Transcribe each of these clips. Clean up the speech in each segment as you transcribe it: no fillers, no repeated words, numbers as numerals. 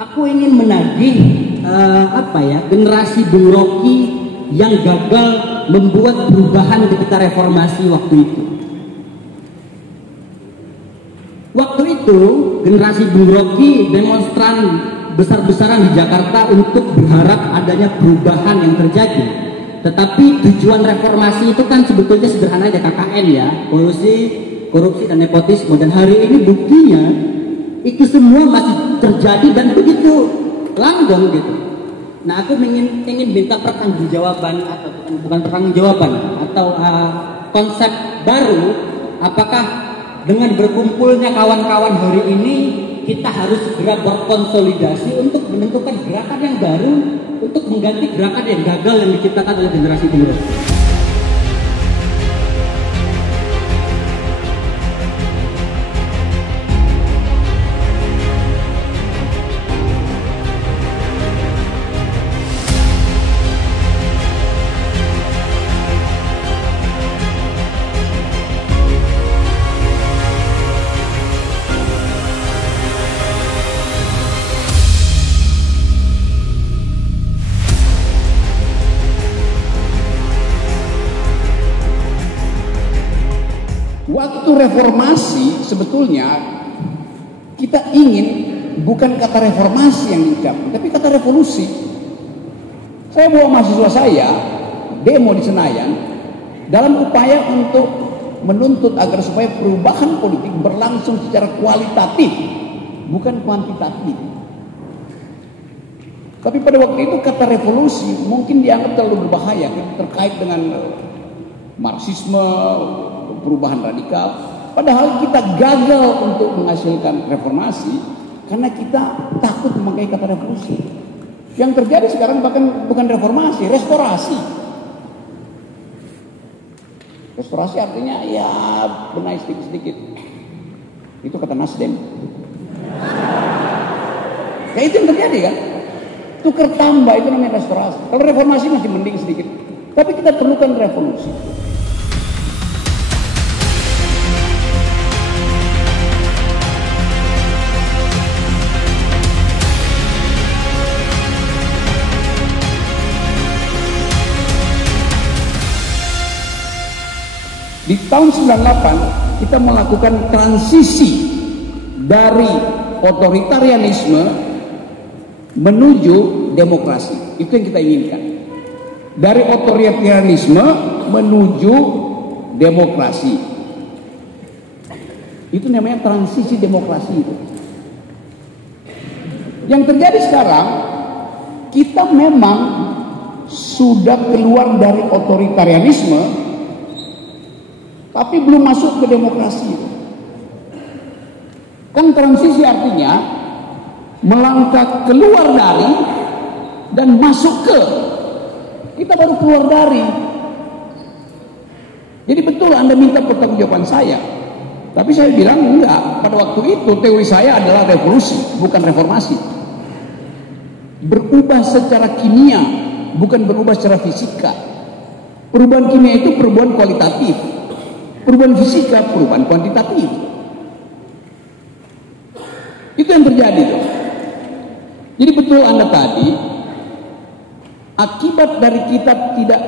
Aku ingin menagih generasi Bung Rocky yang gagal membuat perubahan ketika reformasi waktu itu. Waktu itu generasi Bung Rocky demonstran besar-besaran di Jakarta untuk berharap adanya perubahan yang terjadi. Tetapi tujuan reformasi itu kan sebetulnya sederhana aja, KKN ya, kolusi, korupsi dan nepotisme. Dan hari ini buktinya itu semua masih terjadi dan begitu langgeng gitu. Nah, aku ingin minta pertanggungjawaban atau bukan pertanggungjawaban atau konsep baru. Apakah dengan berkumpulnya kawan-kawan hari ini kita harus segera berkonsolidasi untuk menentukan gerakan yang baru untuk mengganti gerakan yang gagal yang diciptakan oleh generasi Bung Rocky? Waktu reformasi sebetulnya kita ingin bukan kata reformasi yang diucapkan, tapi kata revolusi. Saya bawa mahasiswa saya demo di Senayan dalam upaya untuk menuntut agar supaya perubahan politik berlangsung secara kualitatif, bukan kuantitatif. Tapi pada waktu itu kata revolusi mungkin dianggap terlalu berbahaya terkait dengan Marxisme, perubahan radikal. Padahal kita gagal untuk menghasilkan reformasi karena kita takut memakai kata revolusi. Yang terjadi sekarang bahkan bukan reformasi, restorasi. Restorasi artinya ya benahi sedikit-sedikit. Itu kata Nasdem. Ya itu yang terjadi kan? Tukar tambah itu namanya restorasi. Kalau reformasi masih mending sedikit. Tapi kita perlukan revolusi. Di tahun 98 kita melakukan transisi dari otoritarianisme menuju demokrasi. Itu yang kita inginkan. Dari otoritarianisme menuju demokrasi. Itu namanya transisi demokrasi itu. Yang terjadi sekarang, kita memang sudah keluar dari otoritarianisme tapi belum masuk ke demokrasi. Kan transisi artinya melangkah keluar dari dan masuk ke. Kita baru keluar dari. Jadi betul Anda minta pertanggungjawaban saya. Tapi saya bilang enggak. Pada waktu itu teori saya adalah revolusi, bukan reformasi. Berubah secara kimia, bukan berubah secara fisika. Perubahan kimia itu perubahan kualitatif. Perubahan fisika, perubahan kuantitatif. Itu yang terjadi tuh. Jadi betul Anda tadi, akibat dari kita tidak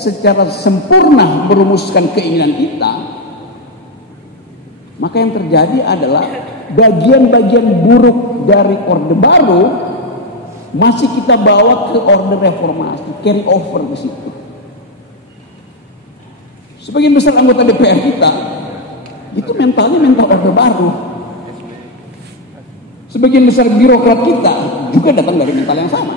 secara sempurna merumuskan keinginan kita, maka yang terjadi adalah bagian-bagian buruk dari Orde Baru masih kita bawa ke Orde Reformasi, carry over ke situ. Sebagian besar anggota DPR kita itu mentalnya mental Orde Baru. Sebagian besar birokrat kita juga datang dari mental yang sama.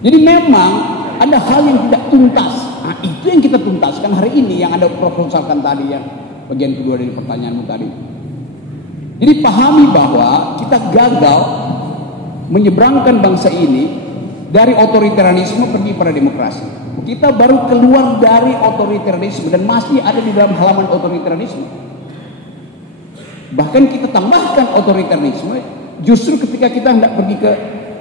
Jadi memang ada hal yang tidak tuntas. Nah, itu yang kita tuntaskan hari ini yang Anda proposalkan tadi yang bagian kedua dari pertanyaanmu tadi. Jadi pahami bahwa kita gagal menyeberangkan bangsa ini dari otoritarianisme pergi pada demokrasi. Kita baru keluar dari otoritarianisme dan masih ada di dalam halaman otoritarianisme. Bahkan kita tambahkan otoritarianisme justru ketika kita hendak pergi ke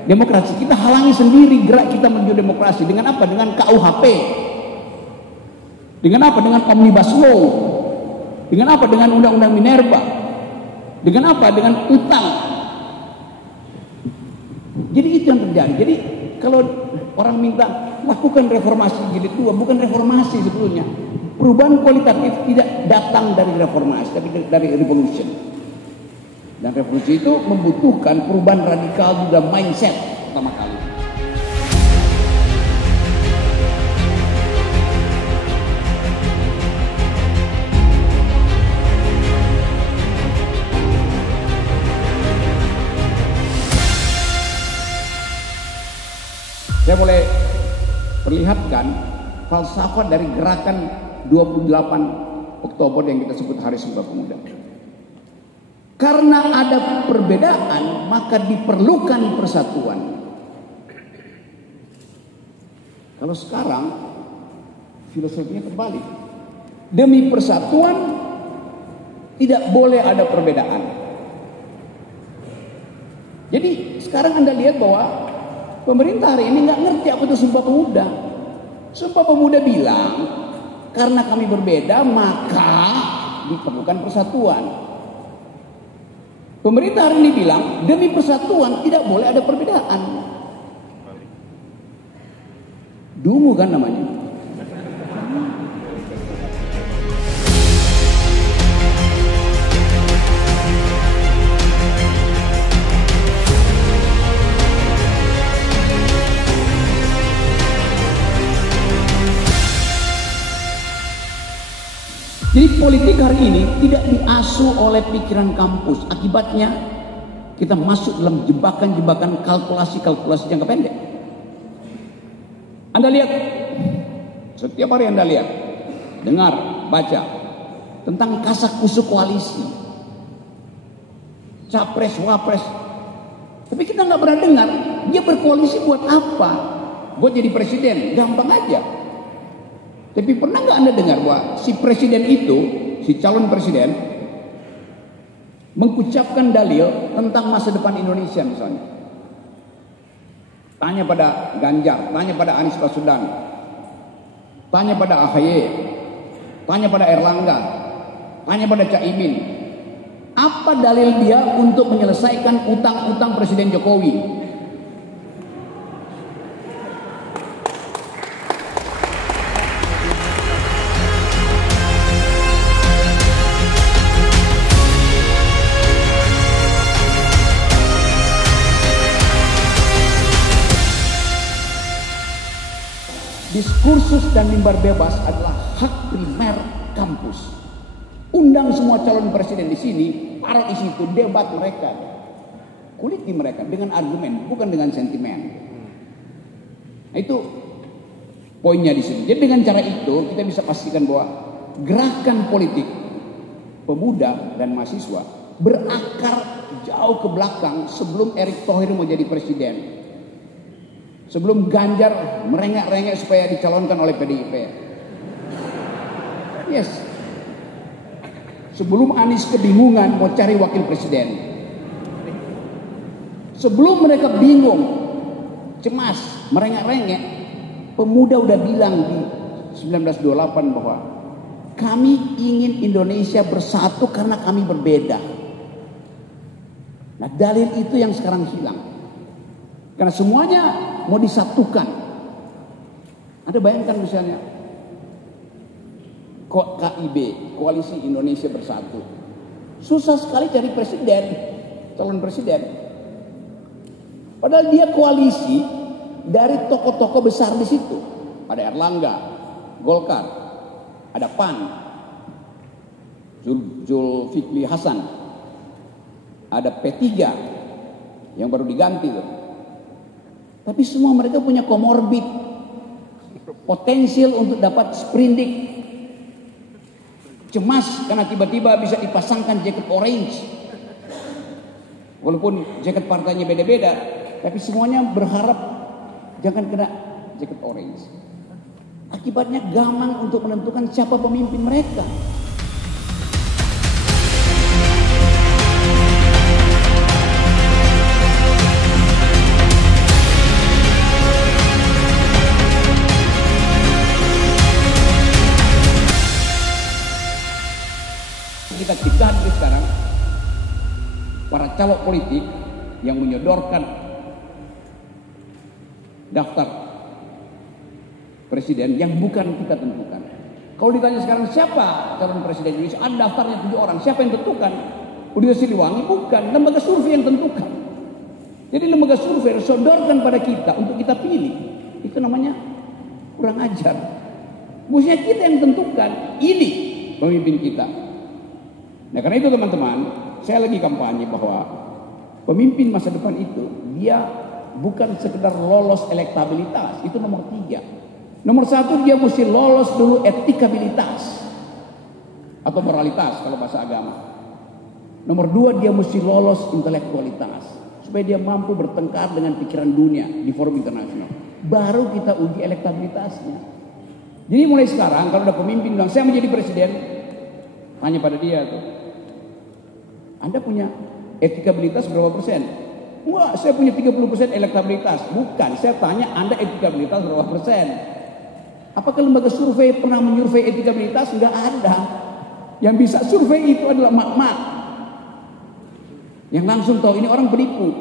demokrasi. Kita halangi sendiri gerak kita menuju demokrasi. Dengan apa? Dengan KUHP. Dengan apa? Dengan Omnibus Law. Dengan apa? Dengan Undang-Undang Minerba. Dengan apa? Dengan utang. Jadi itu yang terjadi. Jadi kalau orang minta lakukan reformasi jilid 2, bukan reformasi sebetulnya. Perubahan kualitatif tidak datang dari reformasi, tapi dari revolution. Dan revolusi itu membutuhkan perubahan radikal juga mindset pertama kali. Saya boleh perlihatkan falsafah dari gerakan 28 Oktober yang kita sebut Hari Sumpah Pemuda. Karena ada perbedaan, maka diperlukan persatuan. Kalau sekarang filosofinya terbalik. Demi persatuan tidak boleh ada perbedaan. Jadi sekarang Anda lihat bahwa pemerintah hari ini nggak ngerti apa itu Sumpah Pemuda. Sumpah Pemuda bilang, karena kami berbeda maka diperlukan persatuan. Pemerintah hari ini bilang demi persatuan tidak boleh ada perbedaan. Dungu kan namanya. Jadi politik hari ini tidak diasuh oleh pikiran kampus. Akibatnya kita masuk dalam jebakan-jebakan kalkulasi-kalkulasi jangka pendek. Anda lihat, setiap hari Anda lihat, dengar, baca tentang kasak-kusuk koalisi, capres, wapres. Tapi kita nggak pernah dengar dia berkoalisi buat apa? Buat jadi presiden, gampang aja. Tapi pernah nggak Anda dengar bahwa si presiden itu, si calon presiden, mengucapkan dalil tentang masa depan Indonesia misalnya? Tanya pada Ganjar, tanya pada Anies Baswedan, tanya pada AHY, tanya pada Erlangga, tanya pada Caimin. Apa dalil dia untuk menyelesaikan utang-utang Presiden Jokowi? Diskursus dan mimbar bebas adalah hak primer kampus. Undang semua calon presiden di sini, taruh di situ, debat mereka, kuliti mereka dengan argumen, bukan dengan sentimen. Nah, itu poinnya di sini. Jadi dengan cara itu kita bisa pastikan bahwa gerakan politik pemuda dan mahasiswa berakar jauh ke belakang sebelum Erick Thohir mau jadi presiden. Sebelum Ganjar merengek-rengek supaya dicalonkan oleh PDIP. Yes. Sebelum Anies kebingungan mau cari wakil presiden. Sebelum mereka bingung, cemas, merengek-rengek, pemuda udah bilang di 1928 bahwa kami ingin Indonesia bersatu karena kami berbeda. Nah, dalil itu yang sekarang hilang. Karena semuanya mau disatukan. Anda bayangkan misalnya kok KIB, Koalisi Indonesia Bersatu. Susah sekali cari presiden, calon presiden. Padahal dia koalisi dari tokoh-tokoh besar di situ. Ada Erlangga, Golkar, ada PAN, Zulkifli Hasan, ada P3 yang baru diganti tuh. Tapi semua mereka punya komorbid, potensial untuk dapat sprindik, cemas karena tiba-tiba bisa dipasangkan jaket orange, walaupun jaket partainya beda-beda, tapi semuanya berharap jangan kena jaket orange. Akibatnya gamang untuk menentukan siapa pemimpin mereka. Kita hadir sekarang para calon politik yang menyodorkan daftar presiden yang bukan kita tentukan. Kalau ditanya sekarang siapa calon presiden Indonesia, ada daftarnya 7 orang. Siapa yang tentukan? Budi Siliwangi? Bukan, lembaga survei yang tentukan. Jadi lembaga survei sodorkan pada kita untuk kita pilih. Itu namanya kurang ajar. Mestinya kita yang tentukan ini pemimpin kita. Nah karena itu teman-teman, saya lagi kampanye bahwa pemimpin masa depan itu dia bukan sekedar lolos elektabilitas, itu nomor 3. Nomor 1 dia mesti lolos dulu etikabilitas atau moralitas kalau bahasa agama. Nomor 2 dia mesti lolos intelektualitas supaya dia mampu bertengkar dengan pikiran dunia di forum internasional. Baru kita uji elektabilitasnya. Jadi mulai sekarang kalau ada pemimpin bilang saya menjadi presiden, tanya pada dia tuh, Anda punya etikabilitas berapa persen? Wah, saya punya 30% elektabilitas. Bukan, saya tanya Anda etikabilitas berapa persen? Apakah lembaga survei pernah menyurvei etikabilitas? Enggak ada. Yang bisa survei itu adalah mak-mak yang langsung tahu ini orang penipu.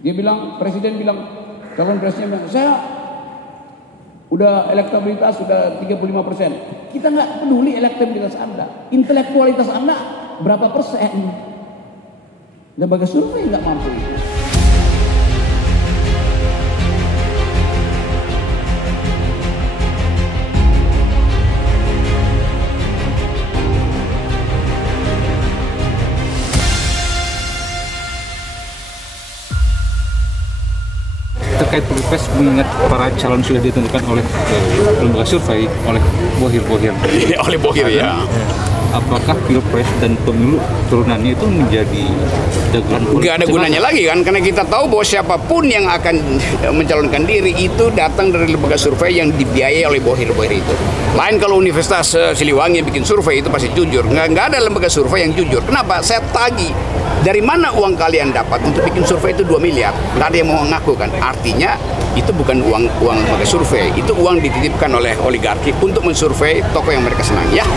Dia bilang, presiden bilang, calon presiden bilang, saya udah elektabilitas sudah 35%. Kita nggak peduli elektabilitas Anda, intelektualitas Anda berapa persen? Lembaga survei nggak mampu. Terkait pilpres, mengingat para calon sudah ditentukan oleh lembaga survei, oleh bohir-bohir. Oleh bohir ya. Apakah pilpres dan pemilu turunannya itu menjadi dagelan politik? Nggak ada gunanya lagi kan, karena kita tahu bahwa siapapun yang akan mencalonkan diri itu datang dari lembaga survei yang dibiayai oleh bohir-bohir itu. Lain kalau Universitas Siliwangi yang bikin survei itu pasti jujur. Nggak ada lembaga survei yang jujur. Kenapa? Saya tagih. Dari mana uang kalian dapat untuk bikin survei itu 2 miliar? Nggak ada yang mau mengaku kan? Artinya itu bukan uang lembaga survei. Itu uang dititipkan oleh oligarki untuk mensurvei tokoh yang mereka senang. Ya.